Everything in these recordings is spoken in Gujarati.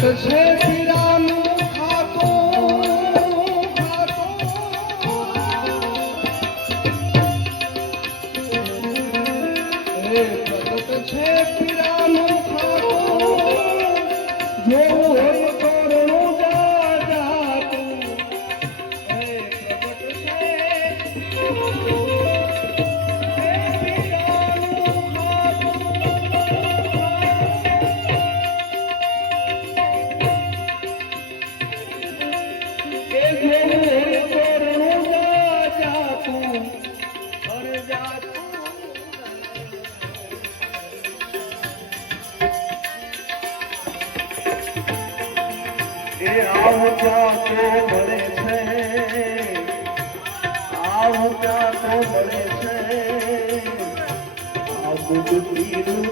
the chain. આવતા તો મળે છે. આવતા તો મળે છે. આવતું પીરું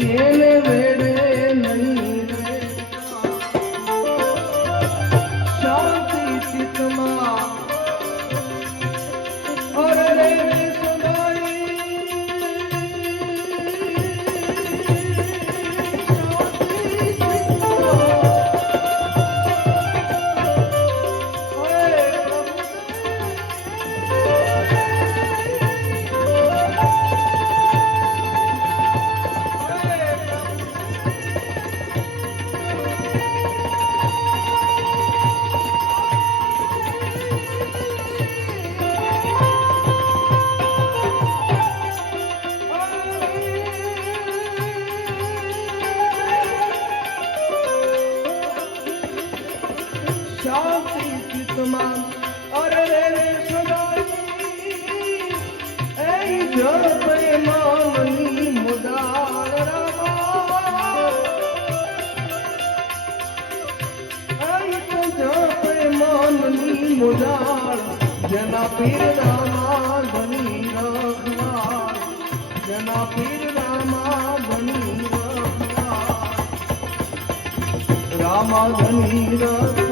ಮೇಲೆ મુદાર જેના પીર રામા બની રખવાર જના પીર રામા બની રખવાર રામા બની રખવાર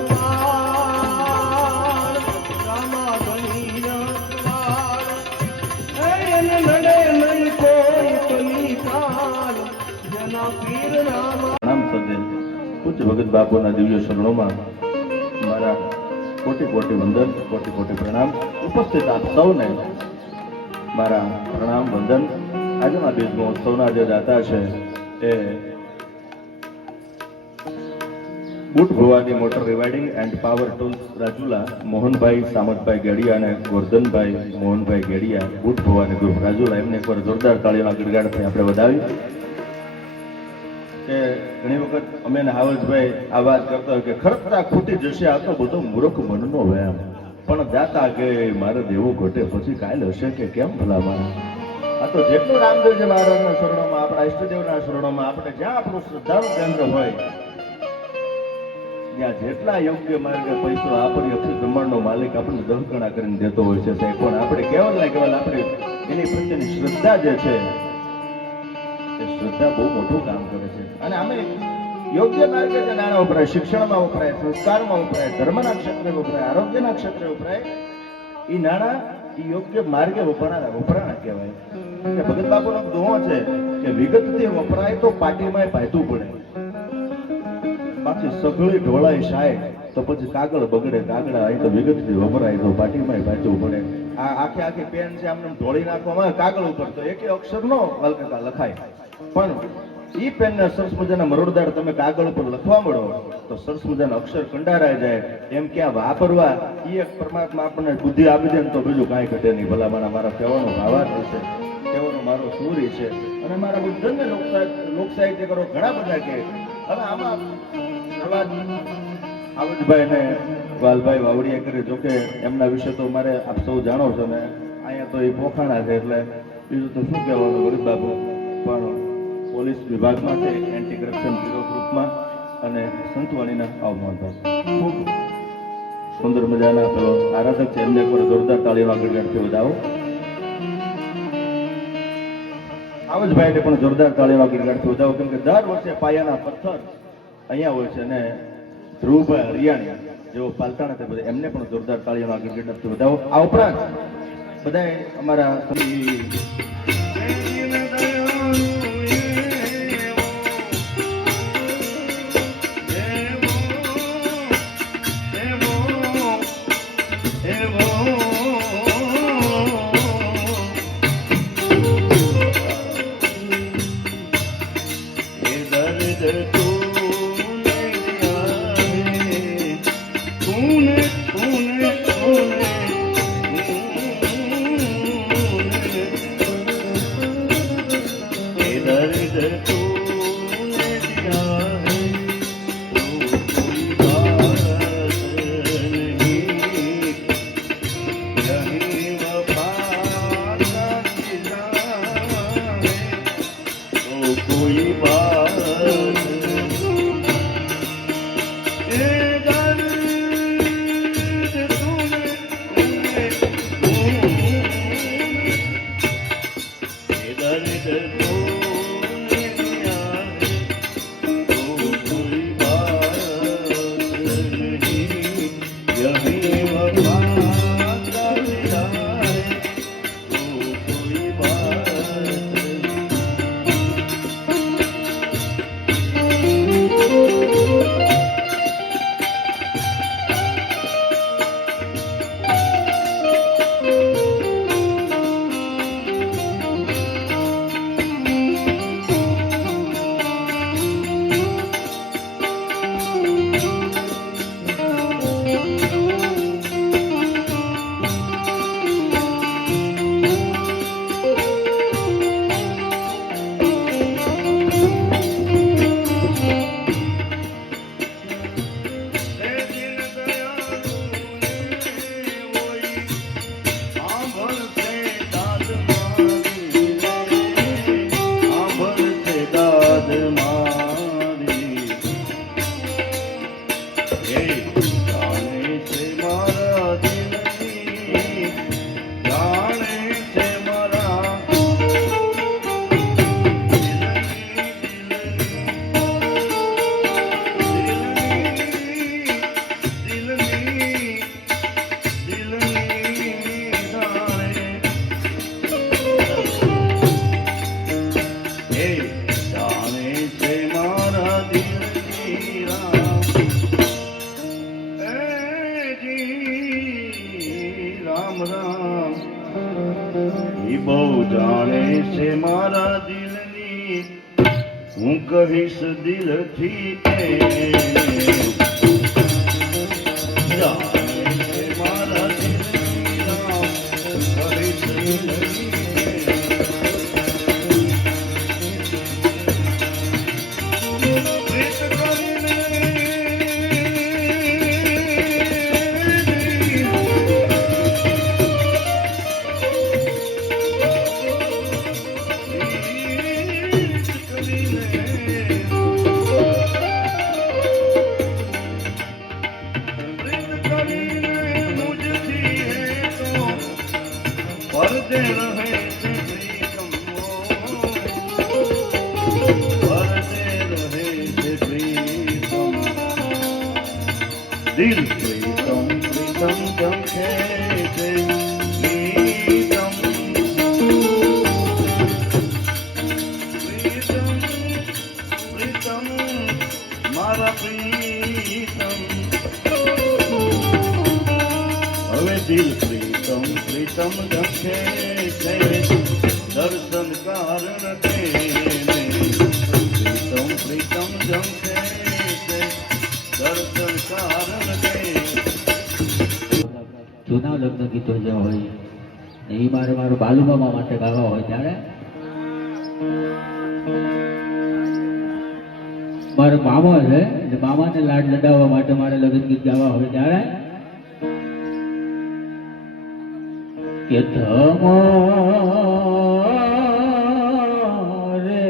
પૂજ્ય ભગત બાપુના દિવ્ય શરણોમાં મારા કોટી કોટી વંદન, કોટી કોટી પ્રણામ. ઉપસ્થિત આપ સૌને મારા પ્રણામ, વંદન. આજના બીજ મહોત્સવના જે દાતા છે એ Boot Bhavani motor rewinding and power tools Rajula, Mohanbhai, Samatbhai Gediya અને ગોરધનભાઈ, મોહનભાઈ ગેડિયા બુટ ભુવાની ગ્રુપ રાજુલા. એમને એકવાર જોરદાર તાળીઓના ગિરગાડથી આપણે વધાવી. કે ઘણી વખત અમે હાવજભાઈ આ વાત કરતા હોય કે ખરખરા ખૂટી જશે, આ તો બધો મૂર્ખ મનનો વ્યાયામ. પણ દાતા કે મારે દેવું ઘટે, પછી કાલ હશે કે કેમ ભલામાં આ તો જેટલું રામદેવજી મહારાજના શરણોમાં, આપણા ઈષ્ટદેવના શરણોમાં, આપણે જ્યાં આપણું શ્રદ્ધાનું કેન્દ્ર હોય, ત્યાં જેટલા યોગ્ય માર્ગે પૈસો આપણી અક્ષર બ્રહ્માંડનો માલિક આપણને દહકણા કરીને દેતો હોય છે સાહેબ. પણ આપણે કેવલ કેવલ આપણે એની પ્રત્યેની શ્રદ્ધા જે છે, એ શ્રદ્ધા બહુ મોટું કામ કરે છે. અને અમે યોગ્ય માર્ગે જે નાણાં શિક્ષણમાં વપરાય, સંસ્કારમાં વપરાય, ધર્મના ક્ષેત્રે વપરાય, આરોગ્યના ક્ષેત્રે વપરાય એ નાણાં એ યોગ્ય માર્ગે વપરાણા વપરાણા કહેવાય. કે ભગત બાપુનો દોહો છે કે વિગતથી વપરાય તો પાટીમાં પાયતું પડે. પાછી સગળી ઢોળાય શાય તો પછી કાગળ બગડે, કાગળ અહીં તો વિગતથી વપરાય તો પાટીમાં પાયતું પડે. આ આખે આખી પેન છે આમને ઢોળી નાખવામાં કાગળ ઉપર તો એકે અક્ષરનો હલકતા લખાય. પણ ઈ પેનના સરસ મજાના મરોડદાર તમે કાગળ ઉપર લખવા મળો, તો સરસ મજાના અક્ષર કંડારાઈ જાય. એમ કે આ વાપરવા? ઈ એક પરમાત્મા આપણને બુદ્ધિ આપી દે ને તો બીજું કાંઈ ઘટે નહીં. ભલા મારા મારા કહેવાનો ભાવાર્થ છે કહેવાનો મારો સૂરી છે. અને મારા બધાને લોક સાહિત્ય કરો ઘણા બધા કે હવે આમાં આવજભાઈ ને વાલભાઈ વાવડિયા કરે. જોકે એમના વિશે તો મારે આપ સૌ જાણો છો ને. અહીંયા તો એ પોખાણા છે એટલે બીજું તો શું કહેવાનું ગરીબ બાપુ? પણ પોલીસ વિભાગમાં છે એન્ટી કરપ્શન બ્યુરો ગ્રુપમાં અને સંતવાણીના આવમાનતા ખૂબ સુંદર મજાના પેલો આરાધક છે. એમને પણ જોરદાર તાળીમાં ગડગડથી વધાવો. આવજભાઈને પણ જોરદાર તાળીમાં ગિરગાડથી વધાવો. કેમ કે દર વર્ષે પાયાના પથ્થર અહીંયા હોય છે અને ધ્રુવભાઈ હરિયાણી જેઓ પાલતાણા છે, બધા એમને પણ જોરદાર તાળીઓના ગિરગાડથી વધાવો. આ ઉપરાંત બધાએ અમારા હવે દિલ પ્રીતમ પ્રીતમ ધકે છે. દર્શન કારણ પ્રીતમ પ્રીતમ ધકે છે. દર્શન કારણ જૂના લગ્ન ગીતો જે હોય એ મારે મારું બાલુમામા માટે ગાવા હોય ત્યારે મારો મામો છે, એટલે મામાને લાડ લડાવવા માટે મારે લગ્ન ગીત ગાવા હોય ત્યારે કે ધમો રે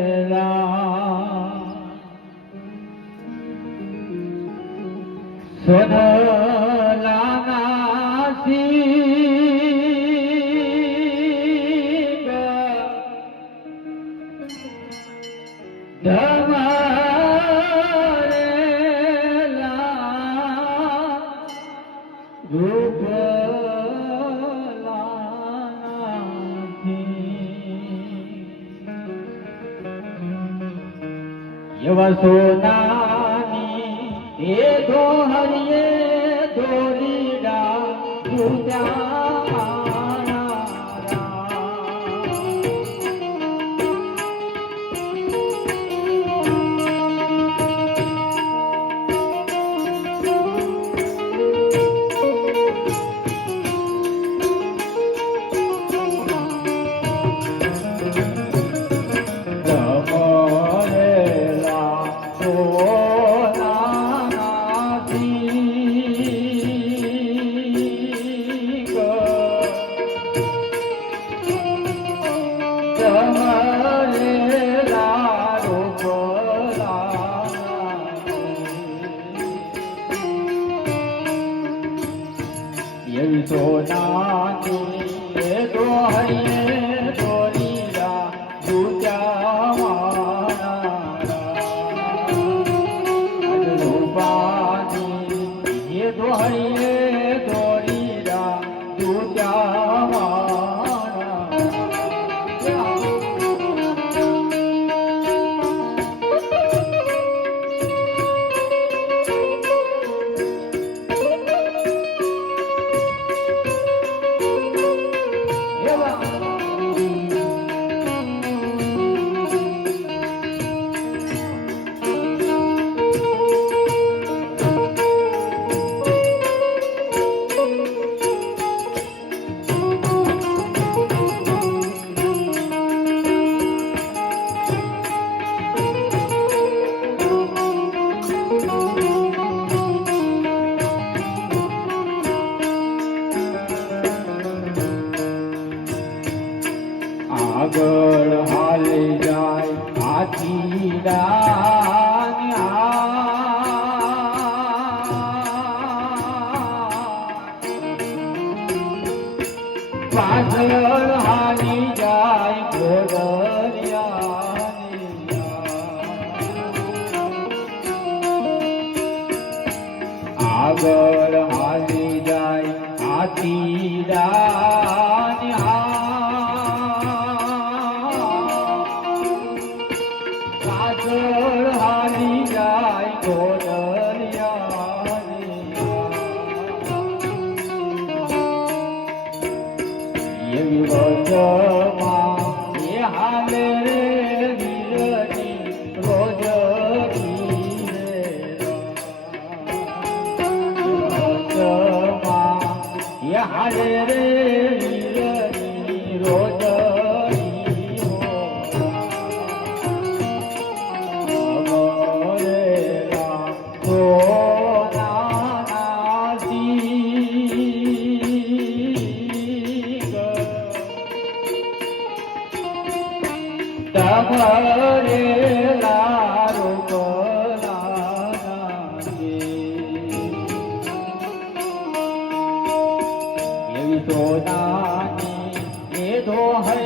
રૂપાની Obrigada. એવી વચમાં રે એ દોહૈયે